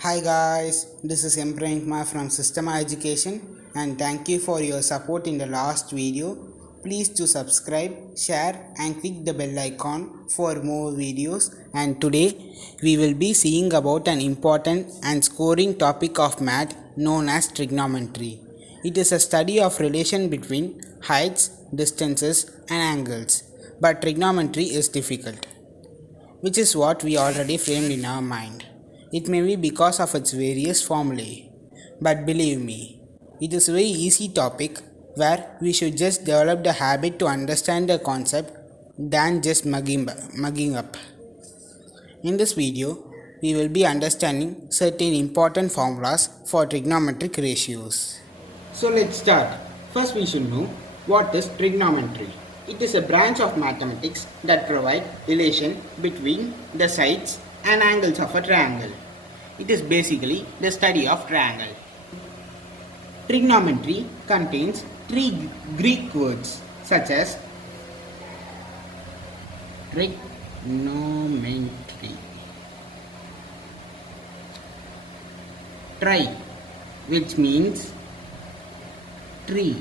Hi guys, this is M. Prankma from Systema Education and thank you for your support in the last video. Please do subscribe, share and click the bell icon for more videos, and today we will be seeing about an important and scoring topic of math known as trigonometry. It is a study of relation between heights, distances and angles, but trigonometry is difficult, which is what we already framed in our mind. It may be because of its various formulae, but believe me, it is a very easy topic where we should just develop the habit to understand the concept than just mugging up. In this video, we will be understanding certain important formulas for trigonometric ratios. So let's start. First we should know what is trigonometry. It is a branch of mathematics that provides relation between the sides and angles of a triangle. It is basically the study of triangle. Trigonometry contains three Greek words such as trigonometry, tri, which means tree,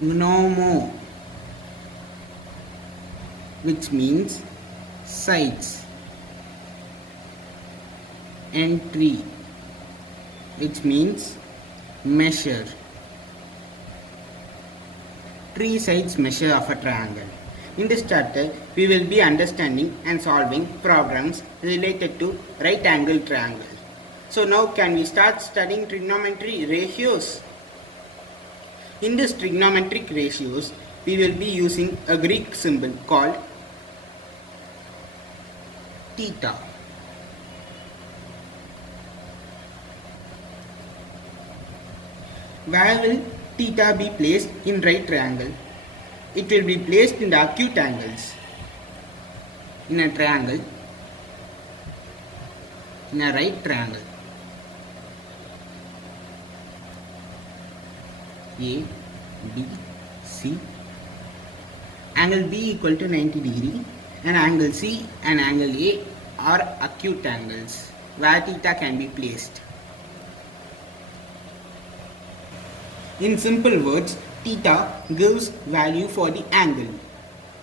gnomo, which means sides, and tree, which means measure. Three sides measure of a triangle. In this chapter, we will be understanding and solving problems related to right angle triangle. So now can we start studying trigonometry ratios? In this trigonometric ratios, we will be using a Greek symbol called theta. Where will theta be placed in right triangle? It will be placed in the acute angles. In a triangle, in a right triangle, A, B, C, angle B equal to 90 degree and angle C and angle A are acute angles where theta can be placed. In simple words, theta gives value for the angle.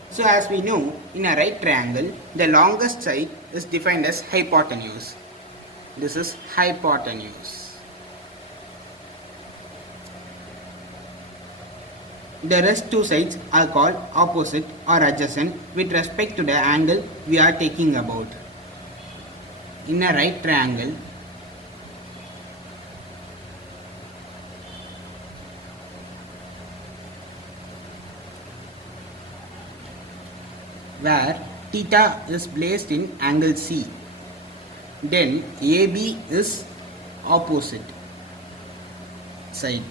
So as we know, in a right triangle, the longest side is defined as hypotenuse. This is hypotenuse. The rest two sides are called opposite or adjacent with respect to the angle we are taking about. In a right triangle, where theta is placed in angle C, then AB is opposite side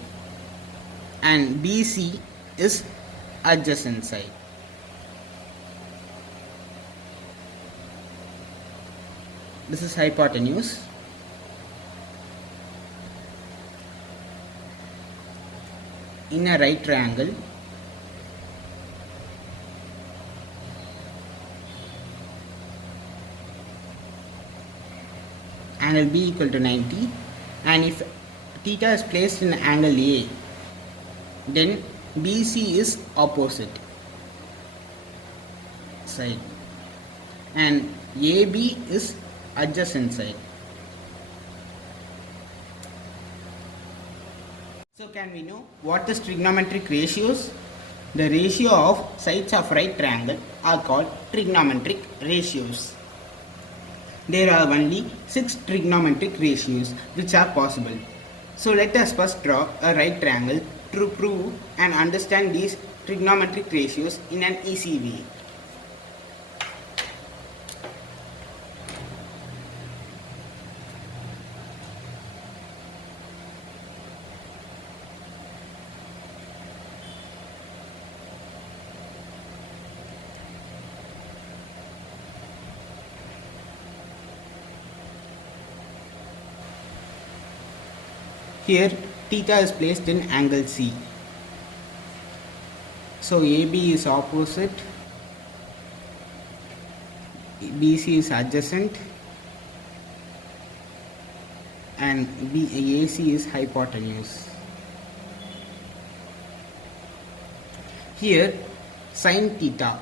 and BC is adjacent side. This is hypotenuse. In a right triangle, angle B equal to 90, and if theta is placed in angle A, then BC is opposite side and AB is adjacent side. So can we know what is trigonometric ratios? The ratio of sides of right triangle are called trigonometric ratios. There are only 6 trigonometric ratios which are possible. So let us first draw a right triangle to prove and understand these trigonometric ratios in an easy way. Here theta is placed in angle C. So AB is opposite, BC is adjacent and AC is hypotenuse. Here sin theta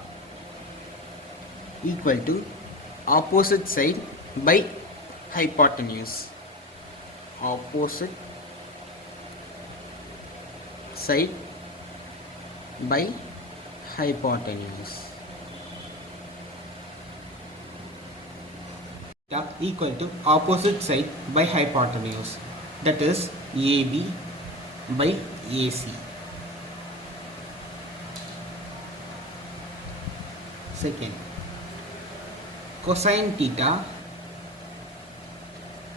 equal to opposite side by hypotenuse. Opposite side by hypotenuse. Theta equal to opposite side by hypotenuse, that is AB by AC. Second, cosine theta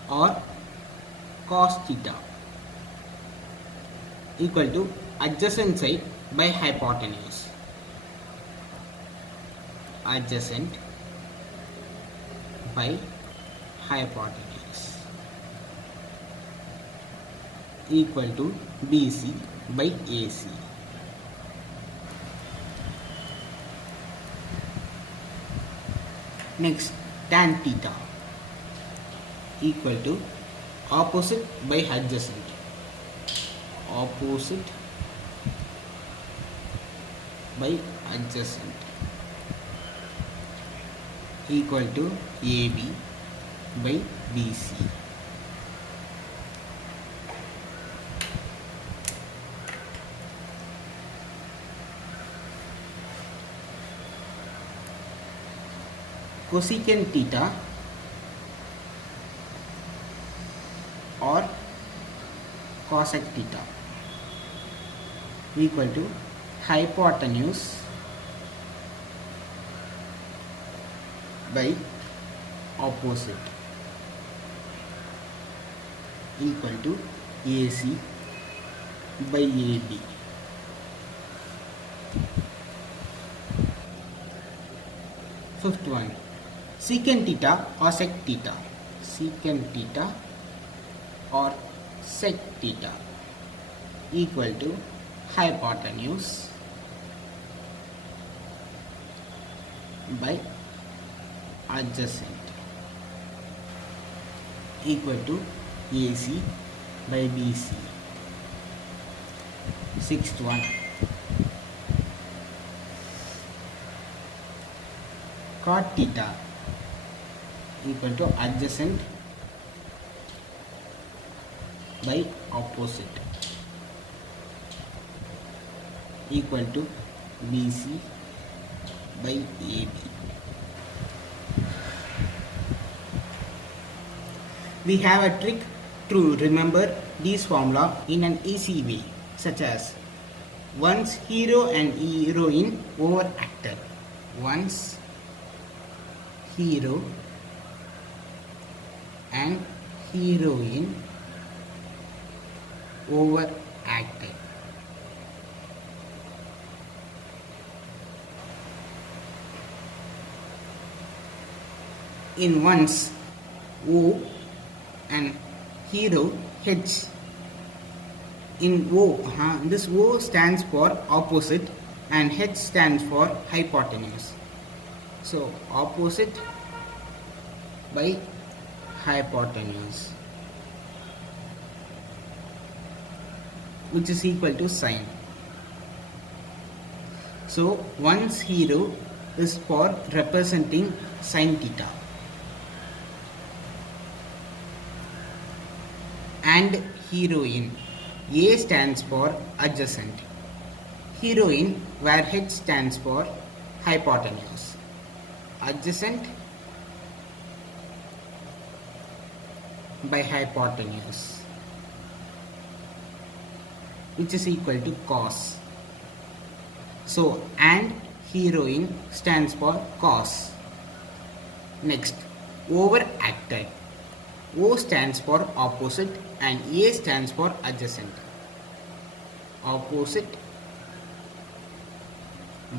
or cos theta equal to adjacent side by hypotenuse. Adjacent by hypotenuse equal to BC by AC. Next, tan theta equal to opposite by adjacent. Opposite by adjacent equal to AB by BC. Cosecant theta or cosec theta equal to hypotenuse by opposite equal to AC by AB. Fifth one, secant theta or sec theta. Secant theta or sec theta equal to hypotenuse by adjacent equal to AC by BC. Sixth one, cot theta equal to adjacent by opposite equal to BC by AB. We have a trick to remember these formula in an easy way, such as once hero and heroine overacted. Once hero and heroine overacted. In once O and hero H. In O, this O stands for opposite and H stands for hypotenuse. So opposite by hypotenuse, which is equal to sine. So one's hero is for representing sine theta and heroine. A stands for adjacent. Heroine where H stands for hypotenuse. Adjacent by hypotenuse, which is equal to cos. So and heroine stands for cos. Next, overacted. O stands for opposite and A stands for adjacent. Opposite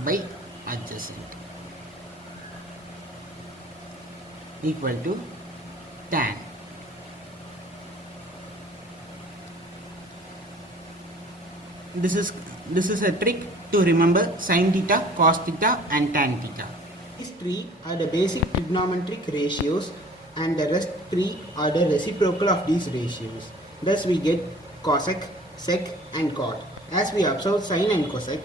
by adjacent equal to tan. This is a trick to remember sin theta, cos theta and tan theta. These three are the basic trigonometric ratios and the rest 3 are the reciprocal of these ratios. Thus we get cosec, sec and cot. As we observe, sine and cosec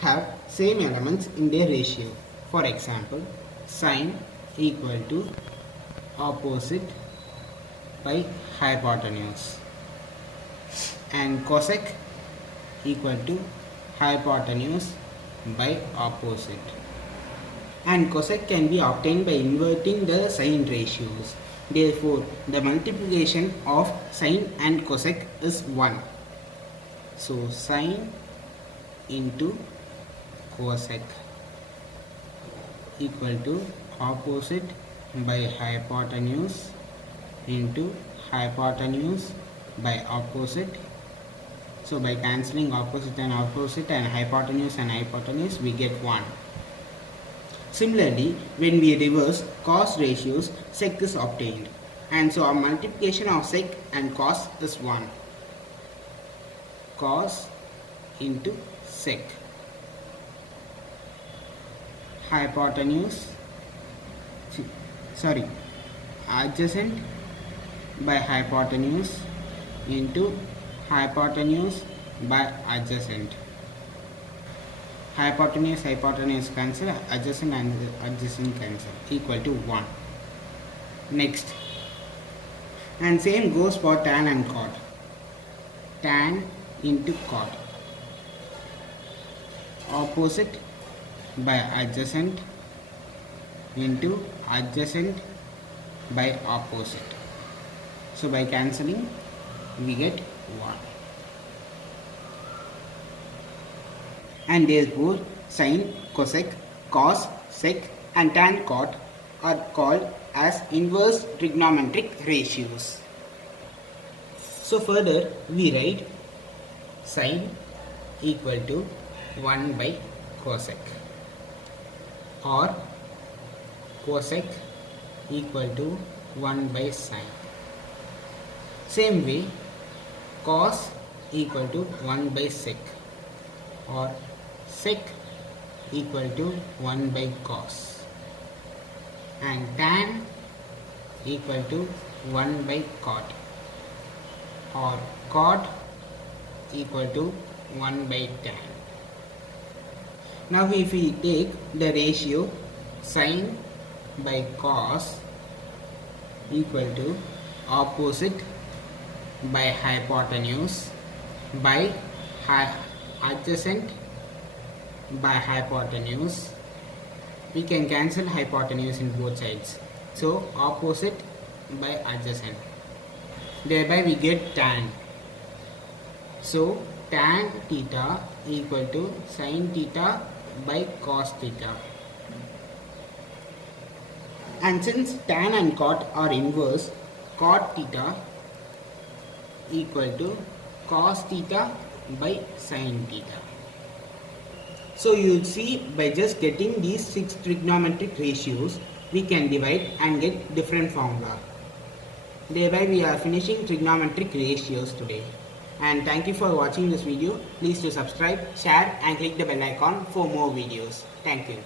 have same elements in their ratio. For example, sine equal to opposite by hypotenuse and cosec equal to hypotenuse by opposite. And cosec can be obtained by inverting the sign ratios. Therefore, the multiplication of sine and cosec is 1. So, sine into cosec equal to opposite by hypotenuse into hypotenuse by opposite. So, by cancelling opposite and hypotenuse, we get 1. Similarly, when we reverse cos ratios, sec is obtained, and so our multiplication of sec and cos is 1. Cos into sec, adjacent by hypotenuse into hypotenuse by adjacent. Hypotenuse cancel, adjacent and adjacent cancel, equal to 1. Next, and same goes for tan and cot. Tan into cot, opposite by adjacent into adjacent by opposite. So by cancelling we get 1. And therefore sine, cosec, cos, sec and tan cot are called as inverse trigonometric ratios. So further we write sine equal to 1 by cosec or cosec equal to 1 by sine. Same way, cos equal to 1 by sec or sec equal to 1 by cos and tan equal to 1 by cot or cot equal to 1 by tan. Now if we take the ratio sine by cos equal to opposite by hypotenuse by adjacent by hypotenuse, we can cancel hypotenuse in both sides. So opposite by adjacent, thereby we get tan. So tan theta equal to sin theta by cos theta. And since tan and cot are inverse, cot theta equal to cos theta by sin theta. So you will see, by just getting these 6 trigonometric ratios, we can divide and get different formula. Thereby we are finishing trigonometric ratios today. And thank you for watching this video. Please do subscribe, share and click the bell icon for more videos. Thank you.